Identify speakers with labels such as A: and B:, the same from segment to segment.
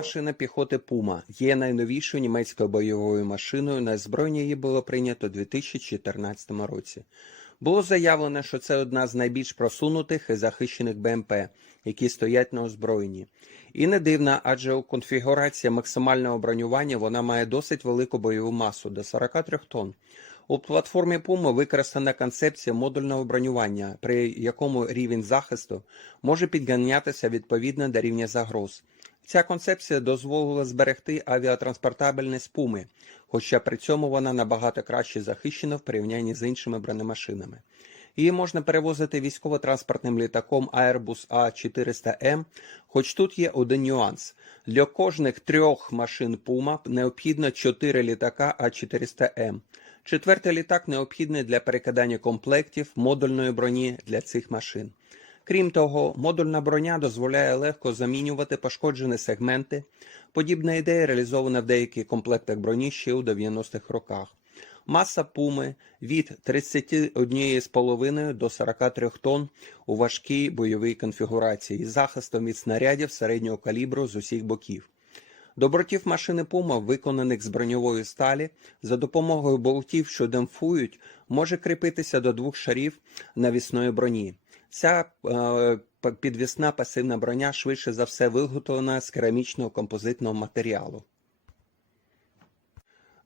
A: машина піхоти Пума є найновішою німецькою бойовою машиною. На озброєння її було прийнято у 2014 році. Було заявлено, що це одна з найбільш просунутих і захищених БМП, які стоять на озброєнні. І не дивно, адже у конфігурації максимального бронювання вона має досить велику бойову масу до 43 тонн. У платформі Puma використана концепція модульного бронювання, при якому рівень захисту може підганятися відповідно до рівня загроз. Ця концепція дозволила зберегти авіатранспортабельність Пуми, хоча при цьому вона набагато краще захищена в порівнянні з іншими бронемашинами. Її можна перевозити військово-транспортним літаком Airbus A400M, хоч тут є один нюанс. Для кожних трьох машин Puma необхідно 4 літака А400М. Четвертий літак необхідний для перекидання комплектів модульної броні для цих машин. Крім того, модульна броня дозволяє легко замінювати пошкоджені сегменти. Подібна ідея реалізована в деяких комплектах броні ще у 90-х роках. Маса пуми від 31,5 до 43 тонн у важкій бойовій конфігурації з захистом від снарядів середнього калібру з усіх боків. До бортів машини Пума, виконаних з броньової сталі, за допомогою болтів, що демпфують, може кріпитися до двох шарів навісної броні. Ця е, підвісна пасивна броня швидше за все виготовлена з керамічного композитного матеріалу.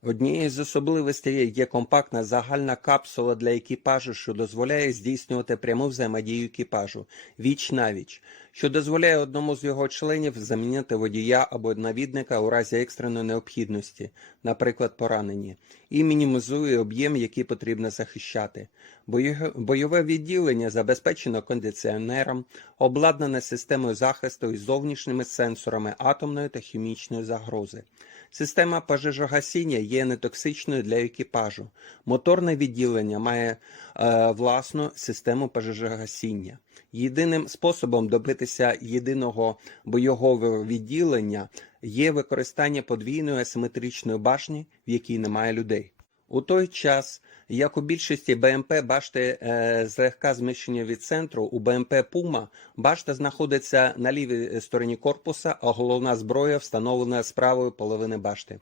A: Однією з особливостей є компактна загальна капсула для екіпажу, що дозволяє здійснювати пряму взаємодію екіпажу віч навіч, що дозволяє одному з його членів замінити водія або навідника у разі екстреної необхідності, наприклад, поранені, і мінімізує об'єм, який потрібно захищати. Бойове- відділення забезпечено кондиціонером, обладнане системою захисту із зовнішніми сенсорами атомної та хімічної загрози. Система пожежогасіння є нетоксичною для екіпажу. Моторне відділення має е, власну систему пожежогасіння. Єдиним способом добитися єдиного бойового відділення є використання подвійної асиметричної башні, в якій немає людей. У той час, як у більшості БМП башти е, злегка зміщення від центру, у БМП Пума башта знаходиться на лівій стороні корпуса, а головна зброя встановлена з правої половини башти.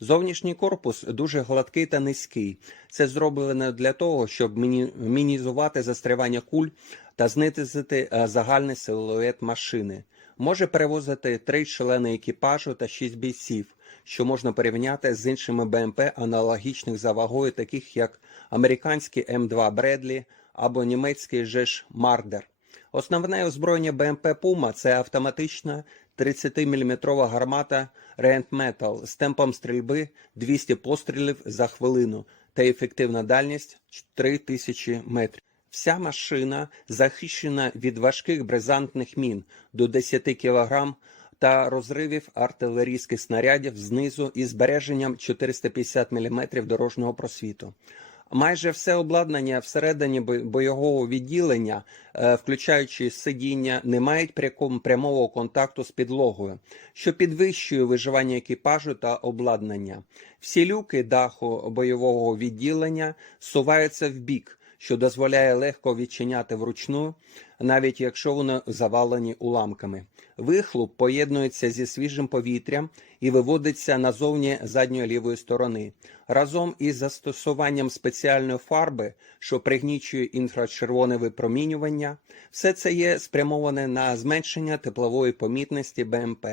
A: Зовнішній корпус дуже гладкий та низький. Це зроблено для того, щоб міні- мінімізувати застрявання куль та знизити е, загальний силует машини. Може перевозити три члени екіпажу та шість бійців, що можна порівняти з іншими БМП аналогічних за вагою, таких як американський М2 Бредлі або німецький ЖЕШ Мардер. Основне озброєння БМП Пума це автоматична 30-мм гармата Rheinmetall з темпом стрільби 200 пострілів за хвилину та ефективна дальність 3000 метрів. Вся машина захищена від важких бризантних мін до 10 кг та розривів артилерійських снарядів знизу із збереженням 450 мм дорожнього просвіту. Майже все обладнання всередині бойового відділення, е, включаючи сидіння, не мають прямого контакту з підлогою, що підвищує виживання екіпажу та обладнання. Всі люки даху бойового відділення суваються в бік, що дозволяє легко відчиняти вручну, навіть якщо вони завалені уламками. Вихлоп поєднується зі свіжим повітрям і виводиться назовні задньої лівої сторони. Разом із застосуванням спеціальної фарби, що пригнічує інфрачервоне випромінювання, все це є спрямоване на зменшення теплової помітності БМП.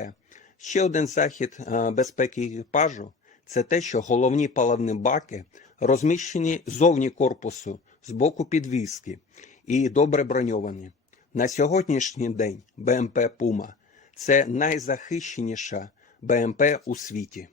A: Ще один захід е, безпеки екіпажу це те, що головні паливні баки розміщені зовні корпусу з боку підвіски і добре броньовані. На сьогоднішній день БМП Пума це найзахищеніша БМП у світі.